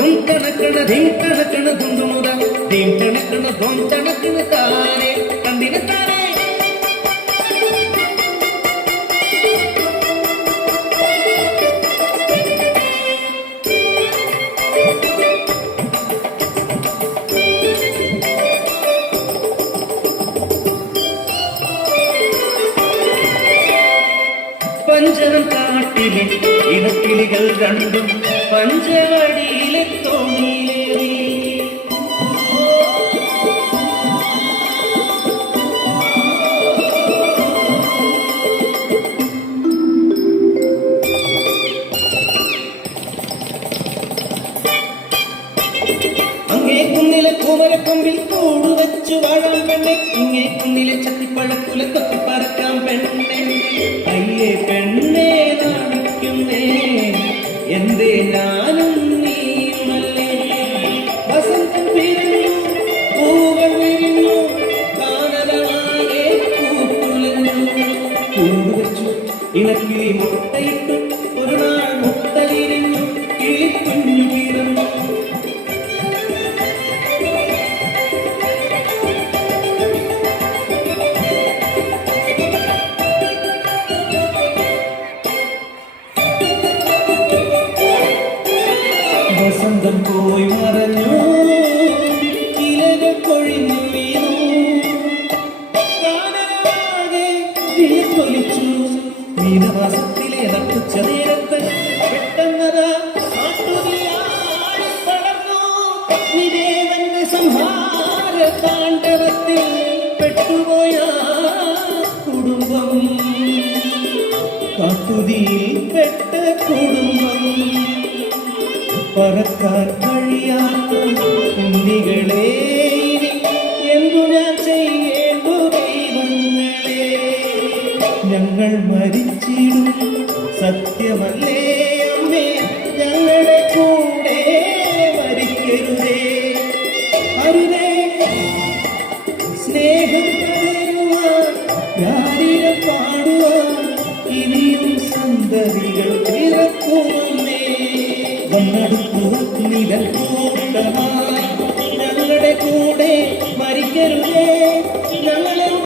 ധും കണക്കണ ധിം കണക്കണ ധുണ്ടുമുട ധീം കണക്കണ ധോം കണക്കണ താനെ കണ്ടിന താനെ പഞ്ചരം കാട്ടിലെ ഇടക്കിളികൾ രണ്ടും പഞ്ചവടിയിലെ തോണിയിലേറി അങ്ങേ കുന്നിലെ കോമരക്കൊമ്പിൽ കൂടുവച്ചു വാഴാൻ പെണ്ണെ ഇങ്ങേ കുന്നിലെ ചത്തിപ്പഴക്കുല തൊത്തി പറക്കാം പെണ്ണെ അയ്യേ പെണ്ണെ നാണിക്കുന്നേ എന്തേ ഞാനും നീയുമല്ലേ വസന്തം പിരിഞ്ഞു പൂകൾ വിരിഞ്ഞു കാനലമാകെ പൂത്തുലഞ്ഞു കൂടുവച്ചു ഇണക്കിളി മുട്ടയിട്ടു ഒരു നാൾ മുട്ടലിരിഞ്ഞു കിളിക്കുഞ്ഞു പിറന്നു വസന്തം പോയി മറഞ്ഞു ഇലകൾ കൊഴിഞ്ഞു വീണു കാനലമാകെ വിളിക്കൊലിച്ചു മീനമാസത്തിലെ നട്ടുച്ച നേരത്ത് പെട്ടെന്നതാ കാട്ടുതീയായി പടർന്നു വിദേവന്റെ സംഹാര താണ്ഡവത്തിൽ പെട്ടുപോയ കുടുംബം കാട്ടുതീയിൽ പെട്ട കുടുംബം പറക്കാൻ കഴിയാത്ത കുഞ്ഞികളെ എന്തു ഞാൻ ചെയ്യേണ്ടു ദൈവങ്ങളെ ഞങ്ങൾ മരിച്ചിടും സത്യമല്ലേ അമ്മേ ഞങ്ങളുടെ കൂടെ മരിക്കരുതേ അരുതേ സ്നേഹം പകരുവാൻ ഗാരിയെ പാടുവാൻ ഇനിയും സന്തതികൾ പിറക്കുമേ വന്നടുത്തു നിലക്കൂട്ടമായി ഞങ്ങളുടെ കൂടെ മരിക്കരുതേ.